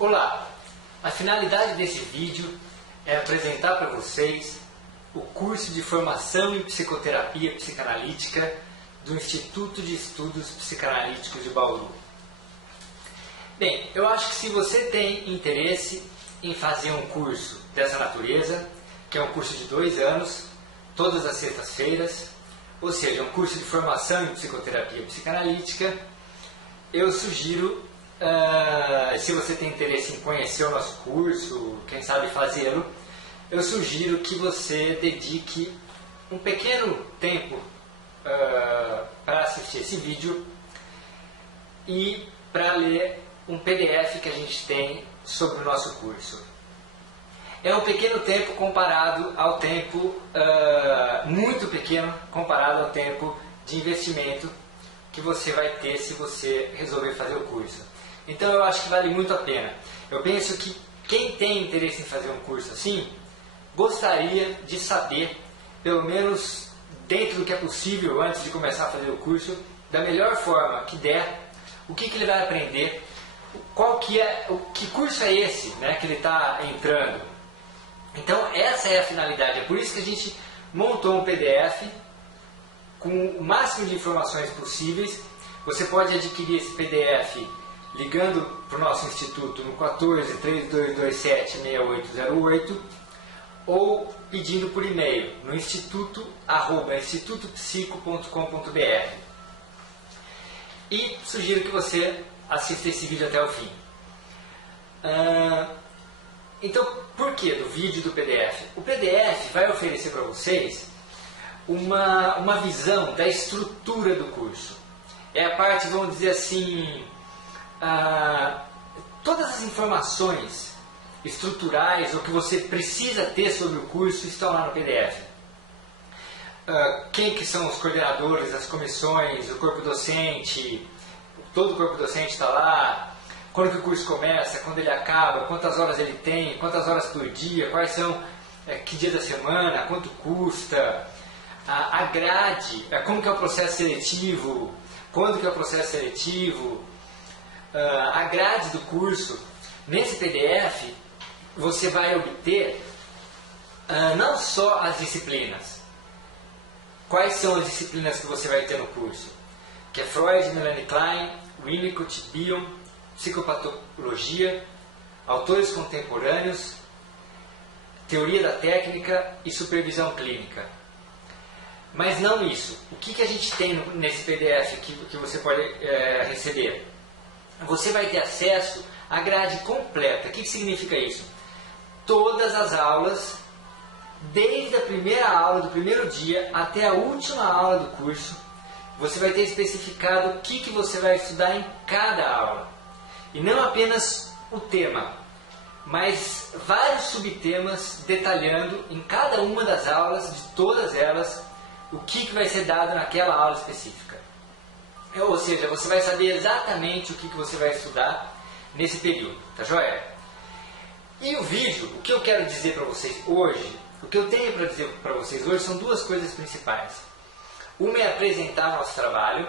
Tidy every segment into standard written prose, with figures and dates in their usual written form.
Olá! A finalidade desse vídeo é apresentar para vocês o curso de formação em psicoterapia psicanalítica do Instituto de Estudos Psicanalíticos de Bauru. Bem, eu acho que se você tem interesse em fazer um curso dessa natureza, que é um curso de 2 anos, todas as sextas-feiras, ou seja, um curso de formação em psicoterapia psicanalítica, eu sugiro, se você tem interesse em conhecer o nosso curso, quem sabe fazê-lo, eu sugiro que você dedique um pequeno tempo para assistir esse vídeo e para ler um PDF que a gente tem sobre o nosso curso. É um pequeno tempo comparado ao tempo, muito pequeno comparado ao tempo de investimento que você vai ter se você resolver fazer o curso. Então eu acho que vale muito a pena. Eu penso que quem tem interesse em fazer um curso assim, gostaria de saber, pelo menos dentro do que é possível antes de começar a fazer o curso, da melhor forma que der, o que ele vai aprender, que curso é esse, né, que ele está entrando. Então essa é a finalidade, é por isso que a gente montou um PDF com o máximo de informações possíveis. Você pode adquirir esse PDF ligando para o nosso instituto no 14 3227 6808 ou pedindo por e-mail no instituto@institutopsico.com.br. E sugiro que você assista esse vídeo até o fim. Então, por que do vídeo e do PDF? O PDF vai oferecer para vocês uma visão da estrutura do curso. É a parte, vamos dizer assim, todas as informações estruturais ou que você precisa ter sobre o curso estão lá no PDF. Quem que são os coordenadores, as comissões, o corpo docente, todo o corpo docente está lá, quando que o curso começa, quando ele acaba, quantas horas ele tem, quantas horas por dia, quais são, que dia da semana, quanto custa, a grade, como que é o processo seletivo, quando que é o processo seletivo, a grade do curso. Nesse PDF você vai obter não só as disciplinas. Quais são as disciplinas que você vai ter no curso? Que é Freud, Melanie Klein, Winnicott, Bion, psicopatologia, autores contemporâneos, teoria da técnica e supervisão clínica. Mas não isso. O que a gente tem nesse PDF que você pode receber? Você vai ter acesso à grade completa. O que significa isso? Todas as aulas, desde a primeira aula do primeiro dia até a última aula do curso, você vai ter especificado o que você vai estudar em cada aula. E não apenas o tema, mas vários subtemas detalhando em cada uma das aulas, de todas elas, o que vai ser dado naquela aula específica. Ou seja, você vai saber exatamente o que você vai estudar nesse período, tá joia? E o vídeo, o que eu quero dizer para vocês hoje, o que eu tenho para dizer para vocês hoje são duas coisas principais. Uma é apresentar nosso trabalho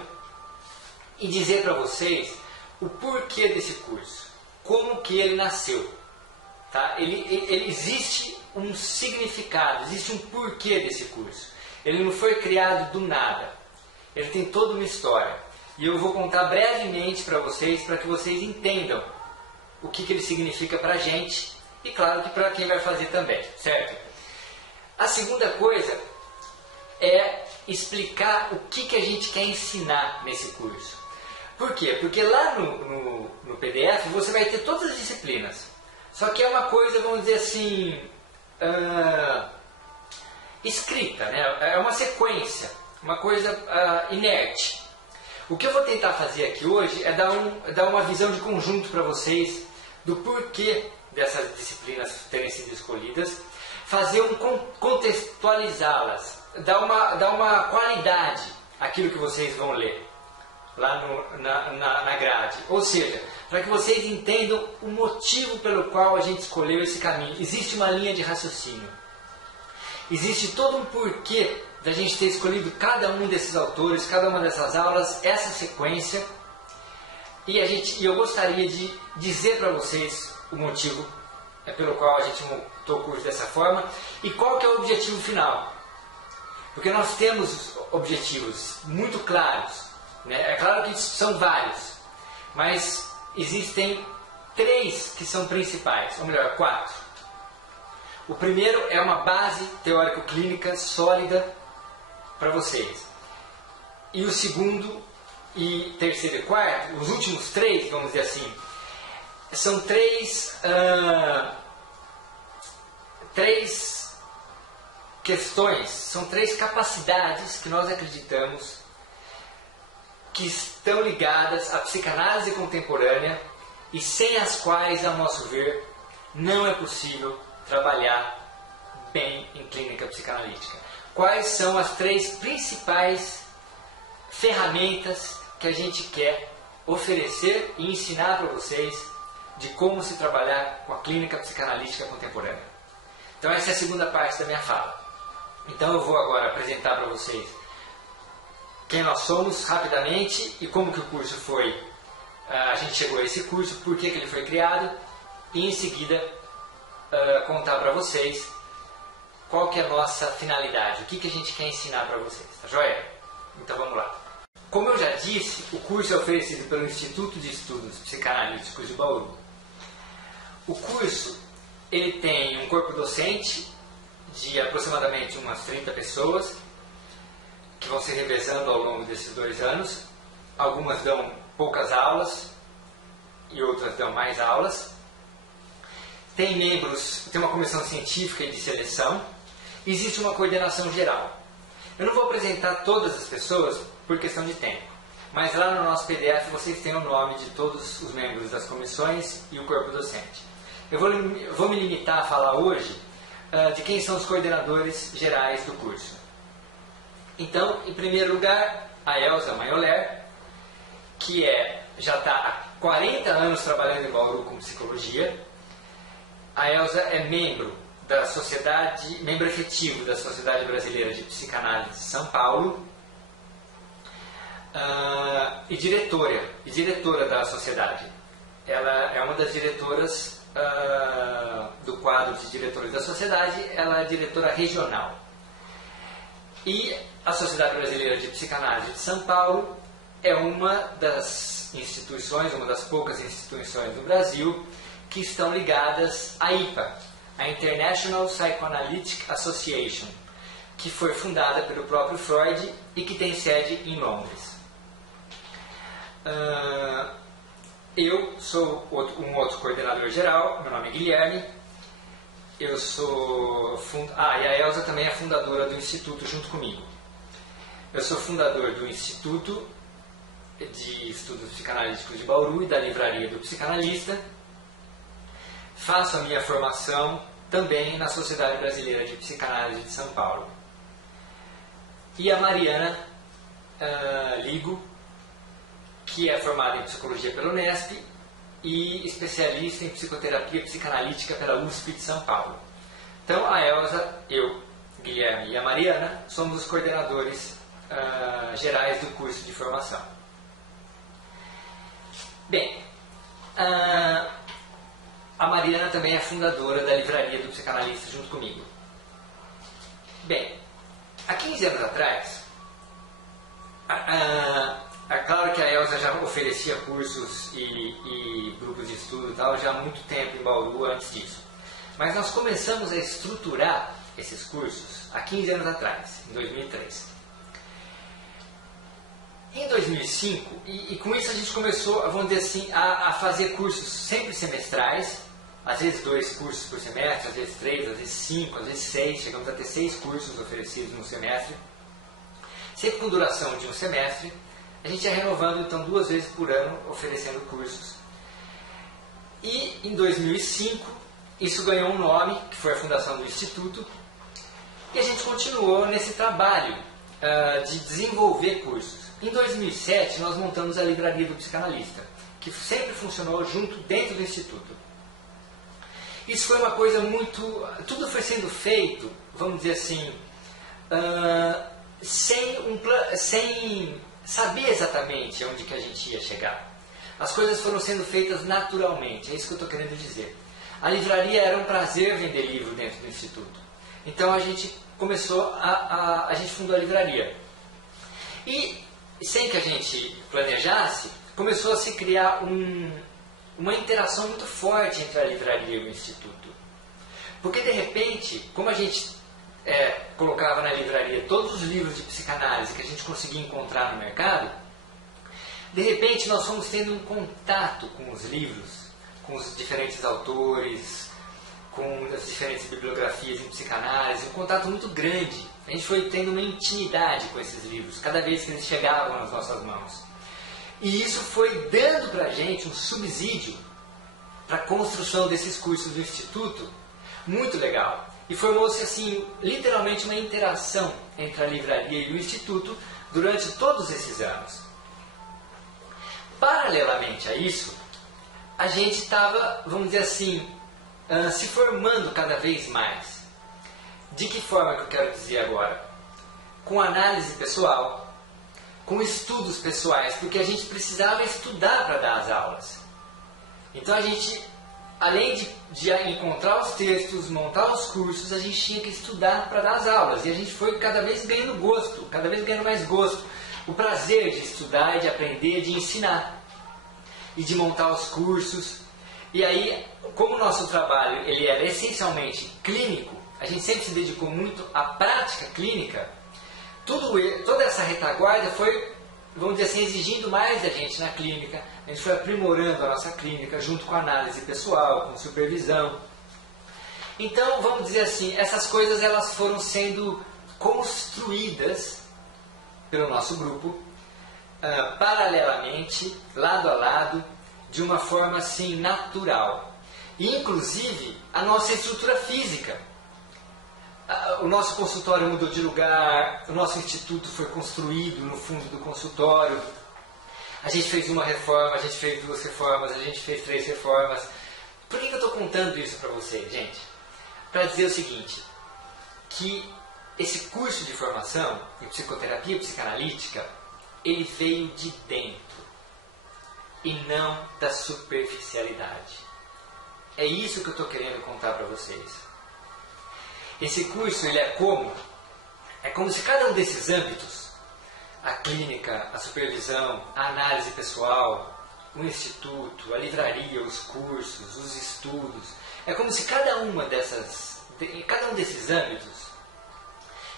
e dizer para vocês o porquê desse curso, como que ele nasceu. Tá? Ele existe um significado, existe um porquê desse curso. Ele não foi criado do nada, ele tem toda uma história. E eu vou contar brevemente para vocês, para que vocês entendam o que ele significa para a gente e claro que para quem vai fazer também, certo? A segunda coisa é explicar o que a gente quer ensinar nesse curso. Por quê? Porque lá no PDF você vai ter todas as disciplinas. Só que é uma coisa, vamos dizer assim, escrita, né? É uma sequência, uma coisa inerte. O que eu vou tentar fazer aqui hoje é dar uma visão de conjunto para vocês do porquê dessas disciplinas terem sido escolhidas, contextualizá-las, dar uma qualidade àquilo que vocês vão ler lá na grade. Ou seja, para que vocês entendam o motivo pelo qual a gente escolheu esse caminho. Existe uma linha de raciocínio. Existe todo um porquê da gente ter escolhido cada um desses autores, cada uma dessas aulas, essa sequência. E eu gostaria de dizer para vocês o motivo pelo qual a gente montou o curso dessa forma e qual que é o objetivo final. Porque nós temos objetivos muito claros, né? É claro que são vários, mas existem 3 que são principais, ou melhor, 4. O primeiro é uma base teórico-clínica sólida para vocês. E o segundo, e terceiro e quarto, os últimos 3, vamos dizer assim, são 3 questões, são 3 capacidades que nós acreditamos que estão ligadas à psicanálise contemporânea e sem as quais, a nosso ver, não é possível trabalhar bem em clínica psicanalítica. Quais são as 3 principais ferramentas que a gente quer oferecer e ensinar para vocês de como se trabalhar com a clínica psicanalítica contemporânea? Então essa é a segunda parte da minha fala. Então eu vou agora apresentar para vocês quem nós somos rapidamente e como que o curso foi, a gente chegou a esse curso, por que ele foi criado e em seguida contar para vocês qual que é a nossa finalidade, o que a gente quer ensinar para vocês, tá joia? Então vamos lá. Como eu já disse, o curso é oferecido pelo Instituto de Estudos Psicanalíticos de Bauru. O curso ele tem um corpo docente de aproximadamente umas 30 pessoas que vão se revezando ao longo desses 2 anos. Algumas dão poucas aulas e outras dão mais aulas. Tem membros, tem uma comissão científica e de seleção. Existe uma coordenação geral. Eu não vou apresentar todas as pessoas por questão de tempo, mas lá no nosso PDF vocês têm o nome de todos os membros das comissões e o corpo docente. Eu vou me limitar a falar hoje de quem são os coordenadores gerais do curso. Então, em primeiro lugar, a Elza Maioler, que já está há 40 anos trabalhando em Bauru com psicologia. A Elza é membro efetivo da Sociedade Brasileira de Psicanálise de São Paulo e diretora da sociedade. Ela é uma das diretoras do quadro de diretores da sociedade, ela é diretora regional. E a Sociedade Brasileira de Psicanálise de São Paulo é uma das instituições, uma das poucas instituições do Brasil que estão ligadas à IPA, a International Psychoanalytic Association, que foi fundada pelo próprio Freud e que tem sede em Londres. Eu sou um outro coordenador geral, meu nome é Guilherme. Eu sou e a Elza também é fundadora do Instituto junto comigo. Eu sou fundador do Instituto de Estudos Psicanalíticos de Bauru e da Livraria do Psicanalista. Faço a minha formação também na Sociedade Brasileira de Psicanálise de São Paulo. E a Mariana Ligo, que é formada em Psicologia pela Unesp e especialista em Psicoterapia Psicanalítica pela USP de São Paulo. Então a Elza, eu, Guilherme e a Mariana somos os coordenadores gerais do curso de formação. Bem, a Mariana também é fundadora da Livraria do Psicanalista junto comigo. Bem, há 15 anos atrás, é claro que a Elza já oferecia cursos e grupos de estudo e tal, já há muito tempo em Bauru antes disso. Mas nós começamos a estruturar esses cursos há 15 anos atrás, em 2003. Em 2005, e com isso a gente começou, vamos dizer assim, a fazer cursos sempre semestrais, às vezes 2 cursos por semestre, às vezes 3, às vezes 5, às vezes 6, chegamos a ter 6 cursos oferecidos no semestre, sempre com duração de um semestre. A gente ia renovando então 2 vezes por ano, oferecendo cursos. E em 2005, isso ganhou um nome, que foi a fundação do Instituto, e a gente continuou nesse trabalho de desenvolver cursos. Em 2007, nós montamos a Livraria do Psicanalista, que sempre funcionou dentro do Instituto. Isso foi uma coisa muito... Tudo foi sendo feito, vamos dizer assim, sem saber exatamente onde que a gente ia chegar. As coisas foram sendo feitas naturalmente, é isso que eu estou querendo dizer. A livraria era um prazer vender livro dentro do Instituto. Então a gente começou, a gente fundou a livraria. E sem que a gente planejasse, começou a se criar uma interação muito forte entre a livraria e o Instituto. Porque de repente, como a gente colocava na livraria todos os livros de psicanálise que a gente conseguia encontrar no mercado, de repente nós fomos tendo um contato com os livros, com os diferentes autores, com as diferentes bibliografias em psicanálise, um contato muito grande. A gente foi tendo uma intimidade com esses livros, cada vez que eles chegavam nas nossas mãos. E isso foi dando para a gente um subsídio para a construção desses cursos do Instituto, muito legal. E formou-se assim, literalmente uma interação entre a livraria e o Instituto durante todos esses anos. Paralelamente a isso, a gente estava, vamos dizer assim, se formando cada vez mais. De que forma que eu quero dizer agora? Com análise pessoal, com estudos pessoais, porque a gente precisava estudar para dar as aulas. Então a gente, além de encontrar os textos, montar os cursos, a gente tinha que estudar para dar as aulas. E a gente foi cada vez ganhando gosto, cada vez ganhando mais gosto. O prazer de estudar e de aprender, de ensinar. E de montar os cursos. E aí, como o nosso trabalho ele era essencialmente clínico, a gente sempre se dedicou muito à prática clínica, toda essa retaguarda foi, vamos dizer assim, exigindo mais da gente na clínica. A gente foi aprimorando a nossa clínica junto com a análise pessoal, com supervisão. Então, vamos dizer assim, essas coisas elas foram sendo construídas pelo nosso grupo, paralelamente, lado a lado, de uma forma assim natural. E, inclusive, a nossa estrutura física. O nosso consultório mudou de lugar, o nosso instituto foi construído no fundo do consultório. A gente fez uma reforma, a gente fez 2 reformas, a gente fez 3 reformas. Por que eu estou contando isso para vocês, gente? Para dizer o seguinte, que esse curso de formação em psicoterapia psicanalítica, ele veio de dentro e não da superficialidade. É isso que eu estou querendo contar para vocês. Esse curso ele é como se cada um desses âmbitos, a clínica, a supervisão, a análise pessoal, o instituto, a livraria, os cursos, os estudos, é como se cada um desses âmbitos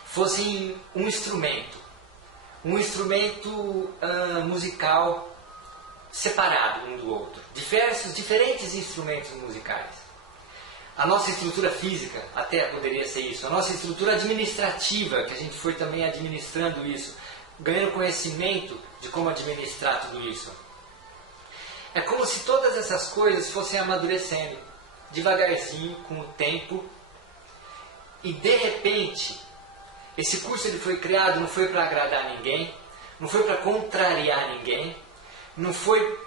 fosse um instrumento musical separado um do outro, diferentes instrumentos musicais. A nossa estrutura física até poderia ser isso. A nossa estrutura administrativa, que a gente foi também administrando isso, ganhando conhecimento de como administrar tudo isso. É como se todas essas coisas fossem amadurecendo, devagarzinho, com o tempo. E de repente, esse curso ele foi criado, não foi para agradar ninguém, não foi para contrariar ninguém, não foi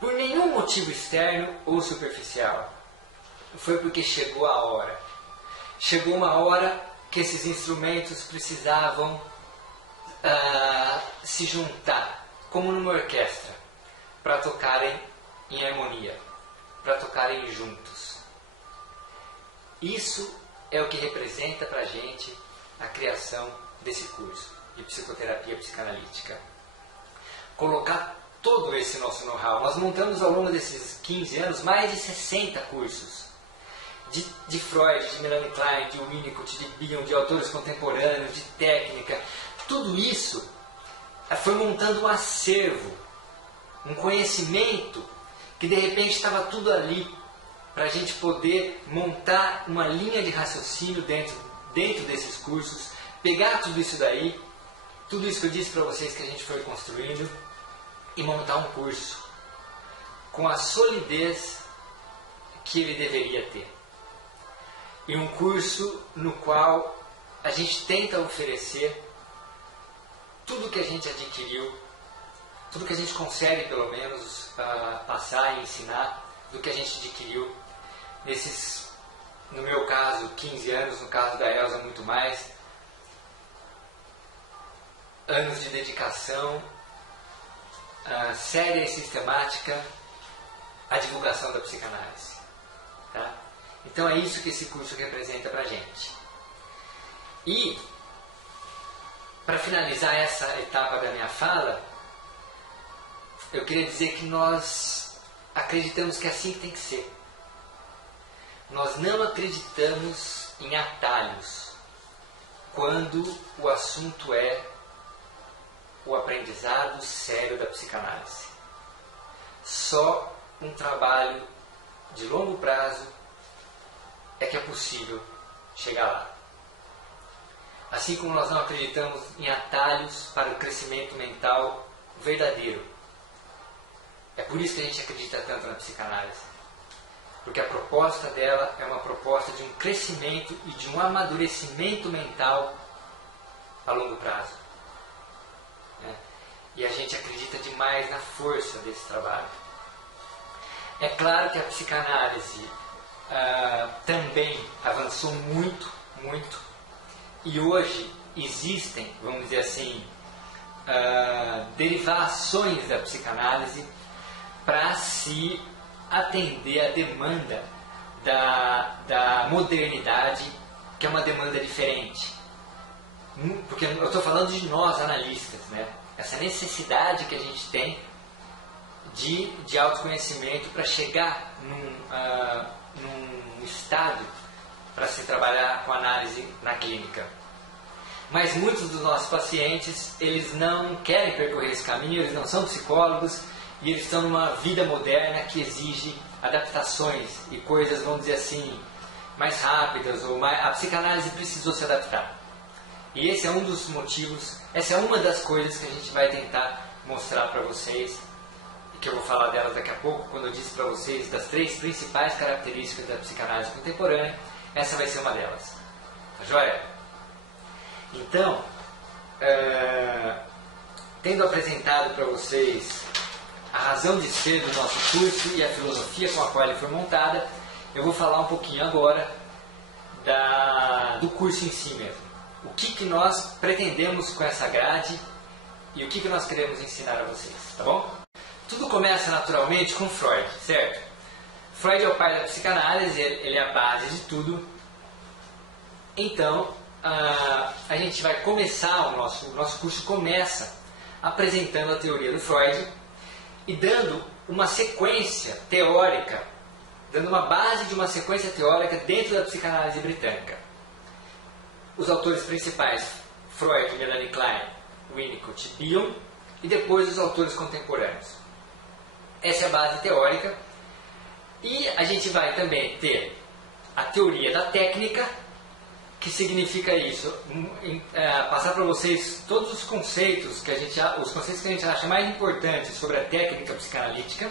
por nenhum motivo externo ou superficial. Foi porque chegou a hora. Chegou uma hora que esses instrumentos precisavam se juntar, como numa orquestra, para tocarem em harmonia, para tocarem juntos. Isso é o que representa para a gente a criação desse curso de psicoterapia psicanalítica. Colocar todo esse nosso know-how. Nós montamos ao longo desses 15 anos mais de 60 cursos. De Freud, de Melanie Klein, de Winnicott, de Bion, de autores contemporâneos, de técnica. Tudo isso foi montando um acervo, um conhecimento que de repente estava tudo ali para a gente poder montar uma linha de raciocínio dentro desses cursos, pegar tudo isso daí, tudo isso que eu disse para vocês que a gente foi construindo e montar um curso com a solidez que ele deveria ter. E um curso no qual a gente tenta oferecer tudo que a gente adquiriu, tudo que a gente consegue pelo menos passar e ensinar do que a gente adquiriu nesses, no meu caso, 15 anos, no caso da Elza, muito mais, anos de dedicação séria e sistemática a divulgação da psicanálise. Tá? Então é isso que esse curso representa para a gente. E, para finalizar essa etapa da minha fala, eu queria dizer que nós acreditamos que é assim que tem que ser. Nós não acreditamos em atalhos quando o assunto é o aprendizado sério da psicanálise. Só um trabalho de longo prazo é que é possível chegar lá. Assim como nós não acreditamos em atalhos para o crescimento mental verdadeiro. É por isso que a gente acredita tanto na psicanálise. Porque a proposta dela é uma proposta de um crescimento e de um amadurecimento mental a longo prazo. E a gente acredita demais na força desse trabalho. É claro que a psicanálise também avançou muito, muito. E hoje existem, vamos dizer assim, derivações da psicanálise para se atender à demanda da modernidade, que é uma demanda diferente. Porque eu estou falando de nós, analistas, né? Essa necessidade que a gente tem de autoconhecimento para chegar num estado para se trabalhar com análise na clínica. Mas muitos dos nossos pacientes, eles não querem percorrer esse caminho, eles não são psicólogos e eles estão numa vida moderna que exige adaptações e coisas, vamos dizer assim, mais rápidas. A psicanálise precisou se adaptar. E esse é um dos motivos, essa é uma das coisas que a gente vai tentar mostrar para vocês, e que eu vou falar delas daqui a pouco, quando eu disse para vocês das 3 principais características da psicanálise contemporânea, essa vai ser uma delas. Tá joia? Então, tendo apresentado para vocês a razão de ser do nosso curso e a filosofia com a qual ele foi montada, eu vou falar um pouquinho agora do curso em si mesmo. O que nós pretendemos com essa grade e o que nós queremos ensinar a vocês, tá bom? Tudo começa naturalmente com Freud, certo? Freud é o pai da psicanálise, ele é a base de tudo. Então, a gente vai começar, o nosso curso começa apresentando a teoria do Freud e dando uma sequência teórica, dando uma base de uma sequência teórica dentro da psicanálise britânica. Os autores principais, Freud, Melanie Klein, Winnicott e Bion, e depois os autores contemporâneos. Essa é a base teórica. E a gente vai também ter a teoria da técnica, que significa isso, passar para vocês todos os conceitos que a gente acha mais importantes sobre a técnica psicanalítica,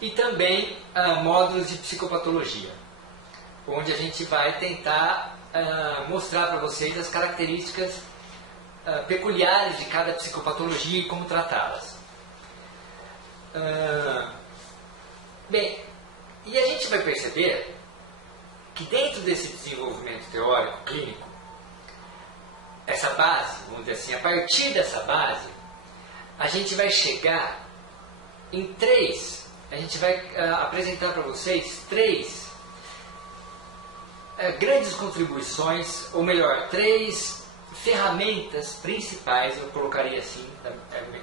e também módulos de psicopatologia, onde a gente vai tentar mostrar para vocês as características peculiares de cada psicopatologia e como tratá-las. Bem, e a gente vai perceber que dentro desse desenvolvimento teórico, clínico, essa base, vamos dizer assim, a partir dessa base, a gente vai chegar em 3, a gente vai apresentar para vocês 3 grandes contribuições, ou melhor, 3 ferramentas principais, eu colocaria assim,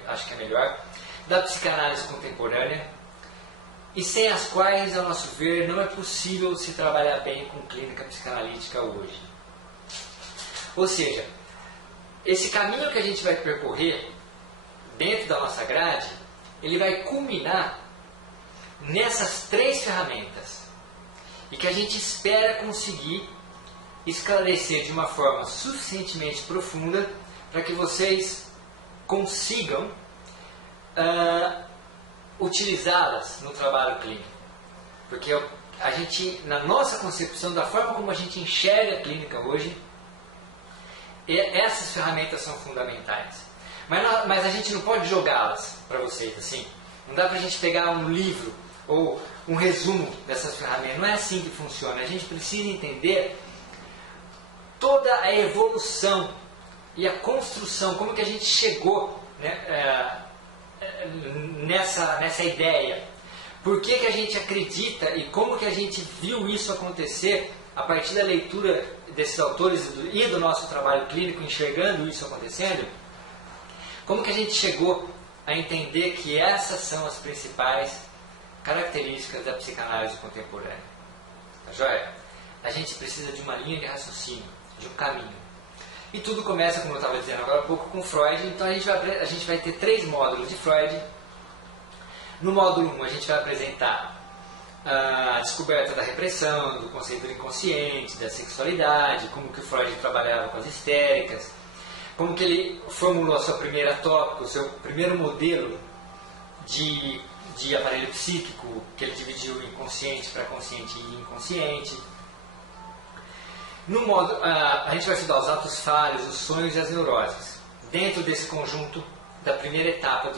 acho que é melhor, da psicanálise contemporânea, e sem as quais, ao nosso ver, não é possível se trabalhar bem com clínica psicanalítica hoje. Ou seja, esse caminho que a gente vai percorrer dentro da nossa grade, ele vai culminar nessas 3 ferramentas, e que a gente espera conseguir esclarecer de uma forma suficientemente profunda para que vocês consigam utilizá-las no trabalho clínico. Porque a gente, na nossa concepção, da forma como a gente enxerga a clínica hoje, essas ferramentas são fundamentais. Mas a gente não pode jogá-las para vocês assim. Não dá para a gente pegar um livro ou um resumo dessas ferramentas. Não é assim que funciona. A gente precisa entender toda a evolução e a construção, como que a gente chegou, né, nessa ideia? Por que a gente acredita e como que a gente viu isso acontecer a partir da leitura desses autores e do nosso trabalho clínico, enxergando isso acontecendo? Como que a gente chegou a entender que essas são as principais características da psicanálise contemporânea? Tá joia? A gente precisa de uma linha de raciocínio, de um caminho. E tudo começa, como eu estava dizendo agora há pouco, com Freud. Então a gente vai ter 3 módulos de Freud. No módulo 1 a gente vai apresentar a descoberta da repressão, do conceito do inconsciente, da sexualidade, como que o Freud trabalhava com as histéricas, como que ele formulou a sua primeira tópica, o seu primeiro modelo de aparelho psíquico, que ele dividiu em consciente, pré-consciente e inconsciente. No modo, a gente vai estudar os atos falhos, os sonhos e as neuroses, dentro desse conjunto da primeira etapa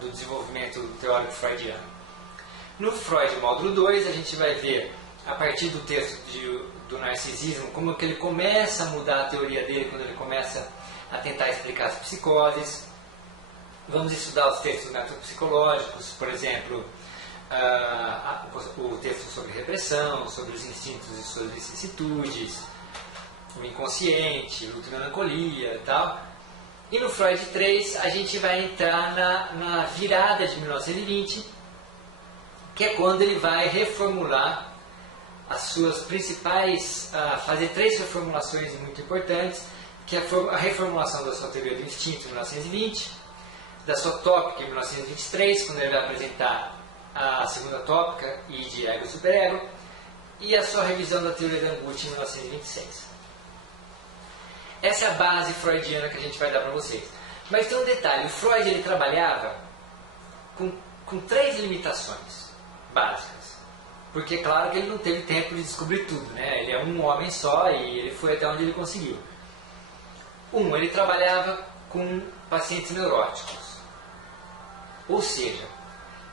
do desenvolvimento teórico freudiano. No Freud, módulo 2, a gente vai ver, a partir do texto do narcisismo, como que ele começa a mudar a teoria dele, quando ele começa a tentar explicar as psicoses. Vamos estudar os textos metapsicológicos, por exemplo, o texto sobre repressão, sobre os instintos e suas vicissitudes, o inconsciente, luto e melancolia e tal. E no Freud 3 a gente vai entrar na virada de 1920, que é quando ele vai reformular as suas principais, fazer 3 reformulações muito importantes, que é a reformulação da sua teoria do instinto em 1920, da sua tópica em 1923, quando ele vai apresentar a segunda tópica e de ego e superego, e a sua revisão da teoria da angústia em 1926. Essa é a base freudiana que a gente vai dar para vocês. Mas tem um detalhe, o Freud ele trabalhava com 3 limitações básicas. Porque é claro que ele não teve tempo de descobrir tudo, né? Ele é um homem só e ele foi até onde ele conseguiu. Ele trabalhava com pacientes neuróticos. Ou seja,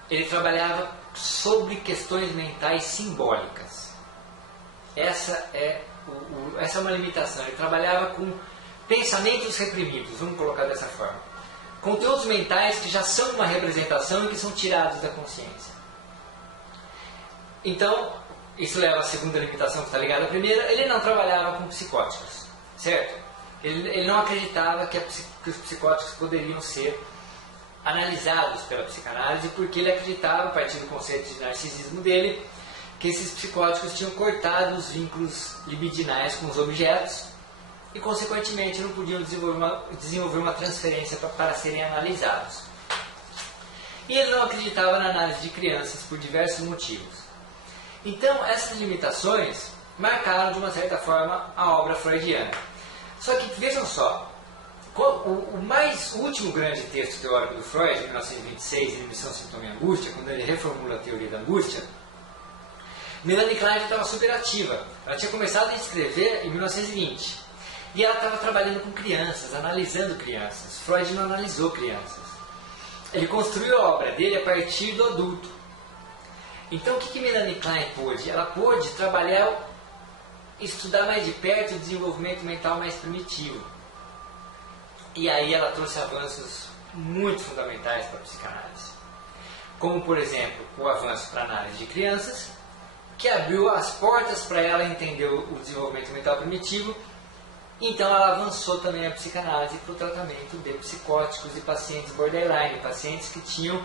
ele trabalhava sobre questões mentais simbólicas. Essa é uma limitação. Ele trabalhava com pensamentos reprimidos, vamos colocar dessa forma. Conteúdos mentais que já são uma representação e que são tirados da consciência. Então, isso leva à segunda limitação que está ligada à primeira. Ele não trabalhava com psicóticos, certo? Ele não acreditava que os psicóticos poderiam ser analisados pela psicanálise, porque ele acreditava, a partir do conceito de narcisismo dele, que esses psicóticos tinham cortado os vínculos libidinais com os objetos e, consequentemente, não podiam desenvolver uma transferência para serem analisados. E ele não acreditava na análise de crianças por diversos motivos. Então, essas limitações marcaram, de uma certa forma, a obra freudiana. Só que, vejam só, o último grande texto teórico do Freud, em 1926, Inibição, Sintoma e Angústia, quando ele reformula a teoria da angústia, Melanie Klein estava super ativa. Ela tinha começado a escrever em 1920. E ela estava trabalhando com crianças, analisando crianças. Freud não analisou crianças. Ele construiu a obra dele a partir do adulto. Então o que Melanie Klein pôde? Ela pôde trabalhar, estudar mais de perto o desenvolvimento mental mais primitivo. E aí ela trouxe avanços muito fundamentais para a psicanálise. Como, por exemplo, o avanço para a análise de crianças, que abriu as portas para ela entender o desenvolvimento mental primitivo. Então ela avançou também a psicanálise para o tratamento de psicóticos e pacientes borderline, pacientes que tinham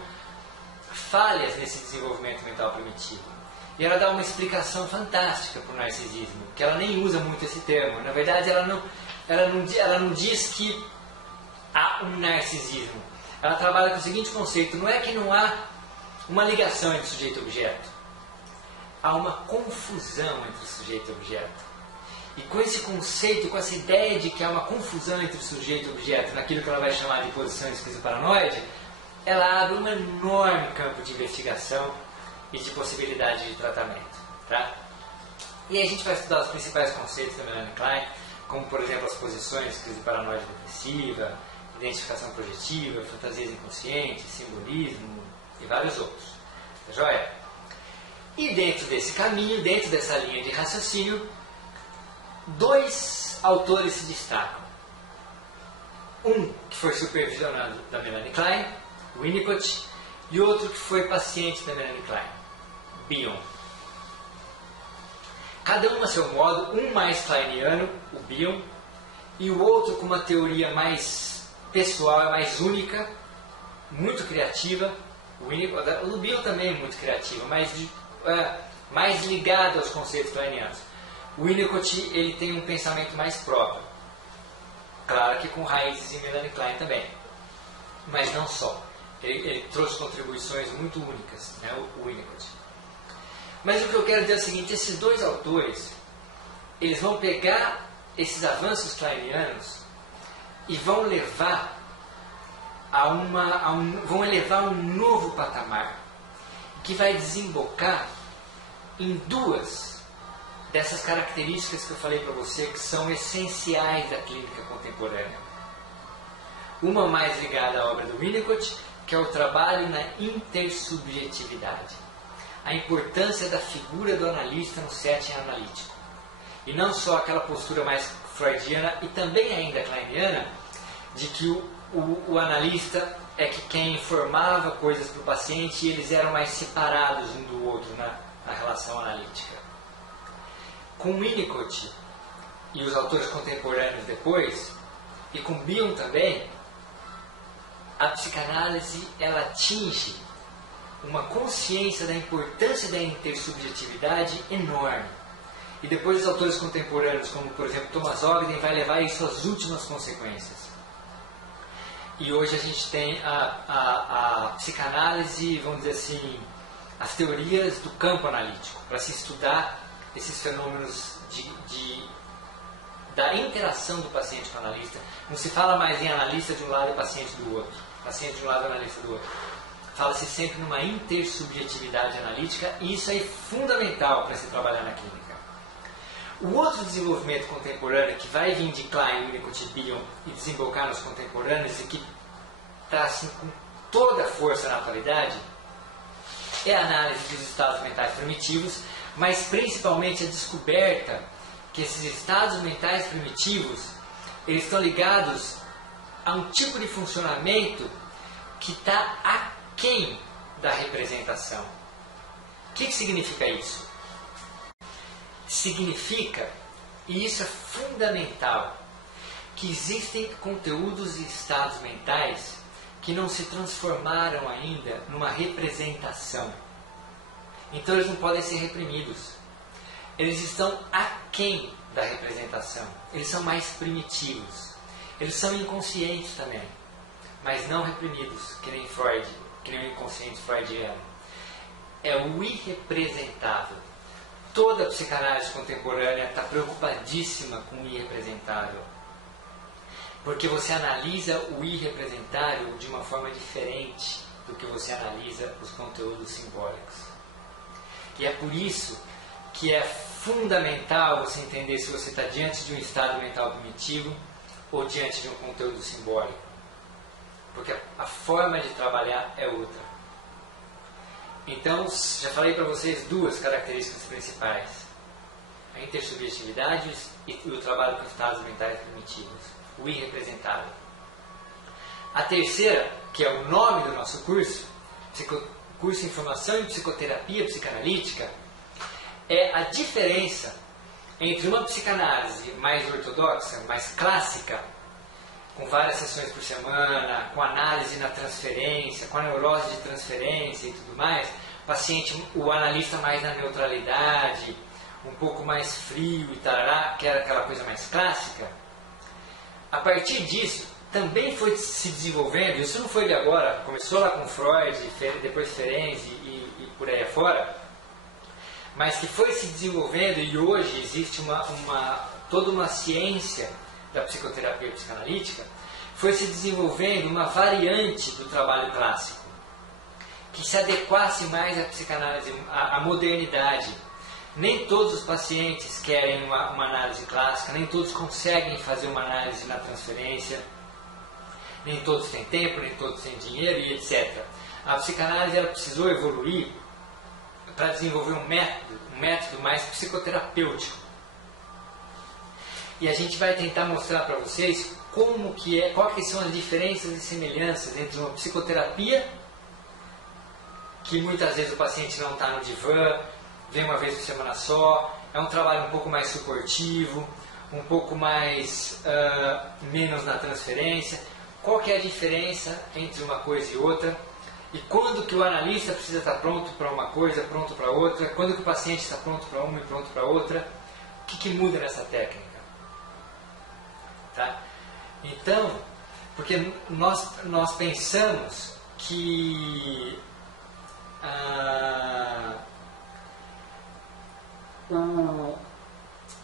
falhas nesse desenvolvimento mental primitivo. E ela dá uma explicação fantástica para o narcisismo, que ela nem usa muito esse termo. Na verdade, ela não diz que há um narcisismo. Ela trabalha com o seguinte conceito: não é que não há uma ligação entre sujeito e objeto, há uma confusão entre sujeito e objeto. E com esse conceito, com essa ideia de que há uma confusão entre sujeito e objeto, naquilo que ela vai chamar de posição esquizoparanoide, ela abre um enorme campo de investigação e de possibilidade de tratamento. Tá? E aí a gente vai estudar os principais conceitos da Melanie Klein, como, por exemplo, as posições esquizoparanoide depressiva, identificação projetiva, fantasias inconscientes, simbolismo e vários outros. Tá joia? E dentro desse caminho, dentro dessa linha de raciocínio, 2 autores se destacam. Um que foi supervisionado da Melanie Klein, Winnicott, e outro que foi paciente da Melanie Klein, Bion. Cada um a seu modo, um mais kleiniano, o Bion, e o outro com uma teoria mais pessoal, mais única, muito criativa. O Bion também é muito criativo, mas mais ligado aos conceitos kleinianos. O Winnicott ele tem um pensamento mais próprio, claro que com raízes em Melanie Klein também, mas não só. Ele trouxe contribuições muito únicas, né, o Winnicott. Mas o que eu quero dizer é o seguinte: esses dois autores, eles vão pegar esses avanços kleinianos e vão levar vão elevar um novo patamar, que vai desembocar em duas dessas características que eu falei para você, que são essenciais da clínica contemporânea. Uma mais ligada à obra do Winnicott, que é o trabalho na intersubjetividade. A importância da figura do analista no setting analítico. E não só aquela postura mais freudiana e também ainda kleiniana, de que o analista é que quem informava coisas para o paciente e eles eram mais separados um do outro na relação analítica. Com Winnicott e os autores contemporâneos depois, e com Bion também, a psicanálise ela atinge uma consciência da importância da intersubjetividade enorme. E depois os autores contemporâneos, como por exemplo Thomas Ogden, vai levar isso às últimas consequências. E hoje a gente tem a psicanálise, vamos dizer assim, as teorias do campo analítico, para se estudar esses fenômenos da interação do paciente com o analista. Não se fala mais em analista de um lado e paciente do outro, paciente de um lado e analista do outro. Fala-se sempre numa intersubjetividade analítica, e isso é fundamental para se trabalhar na clínica. O outro desenvolvimento contemporâneo que vai vir de Klein, Winnicott e Bion e desembocar nos contemporâneos e que está assim, com toda a força na atualidade é a análise dos estados mentais primitivos, mas principalmente a descoberta que esses estados mentais primitivos eles estão ligados a um tipo de funcionamento que está aquém da representação. O que significa isso? Significa, e isso é fundamental, que existem conteúdos e estados mentais que não se transformaram ainda numa representação. Então eles não podem ser reprimidos. Eles estão aquém da representação. Eles são mais primitivos. Eles são inconscientes também, mas não reprimidos, que nem Freud, que nem o inconsciente freudiano. É o irrepresentável. Toda a psicanálise contemporânea está preocupadíssima com o irrepresentável. Porque você analisa o irrepresentável de uma forma diferente do que você analisa os conteúdos simbólicos. E é por isso que é fundamental você entender se você está diante de um estado mental primitivo ou diante de um conteúdo simbólico. Porque a forma de trabalhar é outra. Então, já falei para vocês duas características principais. A intersubjetividade e o trabalho com estados mentais primitivos. O irrepresentável. A terceira, que é o nome do nosso curso, curso de Informação em Psicoterapia Psicanalítica, é a diferença entre uma psicanálise mais ortodoxa, mais clássica, com várias sessões por semana, com análise na transferência, com a neurose de transferência e tudo mais, o analista mais na neutralidade, um pouco mais frio e tarará, que era aquela coisa mais clássica. A partir disso, também foi se desenvolvendo, isso não foi de agora, começou lá com Freud, depois Ferenczi e por aí afora, mas que foi se desenvolvendo e hoje existe toda uma ciência da psicoterapia psicanalítica, foi se desenvolvendo uma variante do trabalho clássico, que se adequasse mais à psicanálise, à modernidade. Nem todos os pacientes querem uma análise clássica, nem todos conseguem fazer uma análise na transferência, nem todos têm tempo, nem todos têm dinheiro e etc. A psicanálise ela precisou evoluir para desenvolver um método mais psicoterapêutico. e a gente vai tentar mostrar para vocês quais são as diferenças e semelhanças entre uma psicoterapia, que muitas vezes o paciente não está no divã, vem uma vez por semana só, é um trabalho um pouco mais suportivo, um pouco mais menos na transferência. Qual que é a diferença entre uma coisa e outra? E quando que o analista precisa estar pronto para uma coisa, pronto para outra? Quando que o paciente está pronto para uma e pronto para outra? O que muda nessa técnica? Tá? Então, porque nós pensamos que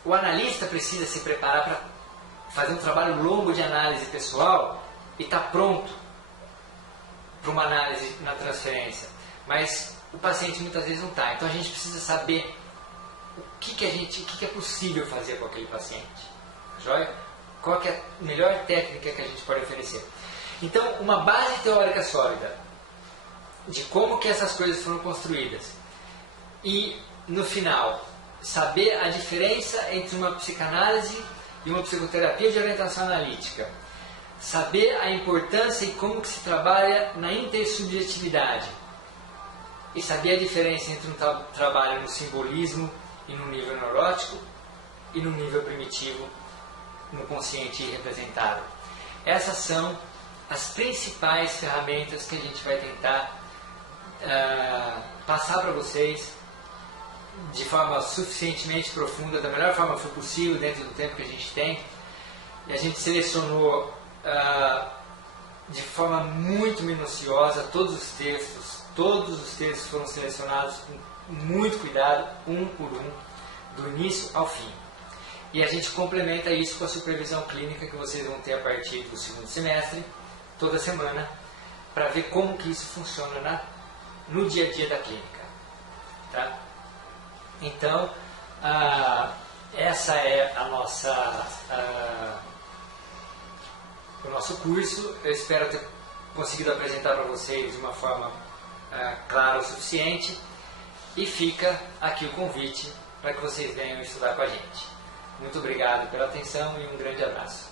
o analista precisa se preparar para fazer um trabalho longo de análise pessoal e estar pronto para uma análise na transferência, mas o paciente muitas vezes não está. Então a gente precisa saber o que é possível fazer com aquele paciente, joia? Qual que é a melhor técnica que a gente pode oferecer. Então, uma base teórica sólida de como que essas coisas foram construídas e, no final, saber a diferença entre uma psicanálise e uma psicoterapia de orientação analítica. Saber a importância e como que se trabalha na intersubjetividade. E saber a diferença entre um trabalho no simbolismo e no nível neurótico e no nível primitivo, no consciente irrepresentável. Essas são as principais ferramentas que a gente vai tentar passar para vocês de forma suficientemente profunda, da melhor forma que for possível, dentro do tempo que a gente tem. E a gente selecionou de forma muito minuciosa todos os textos foram selecionados com muito cuidado, um por um, do início ao fim. E a gente complementa isso com a supervisão clínica que vocês vão ter a partir do segundo semestre, toda semana, para ver como que isso funciona no dia a dia da clínica. Tá? Então, essa é o nosso curso. Eu espero ter conseguido apresentar para vocês de uma forma clara o suficiente, e fica aqui o convite para que vocês venham estudar com a gente. Muito obrigado pela atenção e um grande abraço.